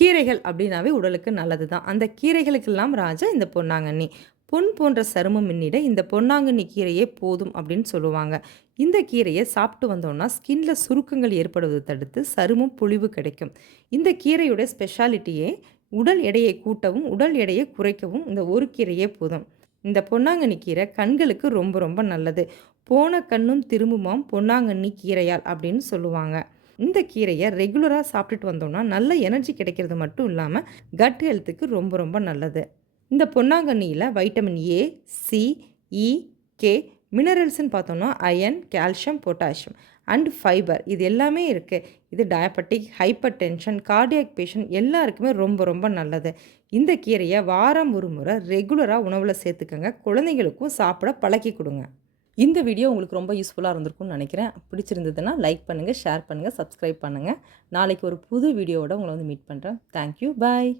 கீரைகள் அப்படின்னாவே உடலுக்கு நல்லது தான். அந்த கீரைகளுக்கெல்லாம் ராஜா இந்த பொன்னாங்கண்ணி. பொன் போன்ற சருமம் மின்னிட இந்த பொன்னாங்கண்ணி கீரையே போதும் அப்படின்னு சொல்லுவாங்க. இந்த கீரையை சாப்பிட்டு வந்தோம்னா ஸ்கின்ல சுருக்கங்கள் ஏற்படுவதை தடுத்து சருமம் பொலிவு கிடைக்கும். இந்த கீரையோட ஸ்பெஷாலிட்டியே உடல் எடையை கூட்டவும் உடல் எடையை குறைக்கவும் இந்த ஒரு கீரையே போதும். இந்த பொன்னாங்கண்ணி கீரை கண்களுக்கு ரொம்ப ரொம்ப நல்லது. போன கண்ணும் திரும்புமாம் பொன்னாங்கண்ணி கீரையால் அப்படின்னு சொல்லுவாங்க. இந்த கீரையை ரெகுலராக சாப்பிட்டுட்டு வந்தோம்னா நல்ல எனர்ஜி கிடைக்கிறது மட்டும் இல்லாமல் கட் ஹெல்த்துக்கு ரொம்ப ரொம்ப நல்லது. இந்த பொன்னாங்கண்ணியில் vitamin A, C, E, K, மினரல்ஸ்ன்னு பார்த்தோம்னா iron, calcium, potassium and fibre இது எல்லாமே இருக்குது. இது diabetic, hypertension, cardiac patient எல்லாருக்குமே ரொம்ப ரொம்ப நல்லது. இந்த கீரையை வாரம் ஒரு முறை ரெகுலராக உணவில் சேர்த்துக்கங்க. குழந்தைங்களுக்கும் சாப்பிட பழக்கி கொடுங்க. இந்த வீடியோ உங்களுக்கு ரொம்ப யூஸ்ஃபுல்லாக இருந்திருக்கும்னு நினைக்கிறேன். பிடிச்சிருந்ததுன்னா லைக் பண்ணுங்கள், ஷேர் பண்ணுங்கள், சப்ஸ்கிரைப் பண்ணுங்கள். நாளைக்கு ஒரு புது வீடியோவோட உங்களை வந்து மீட் பண்ணுறேன். தேங்க்யூ, பாய்.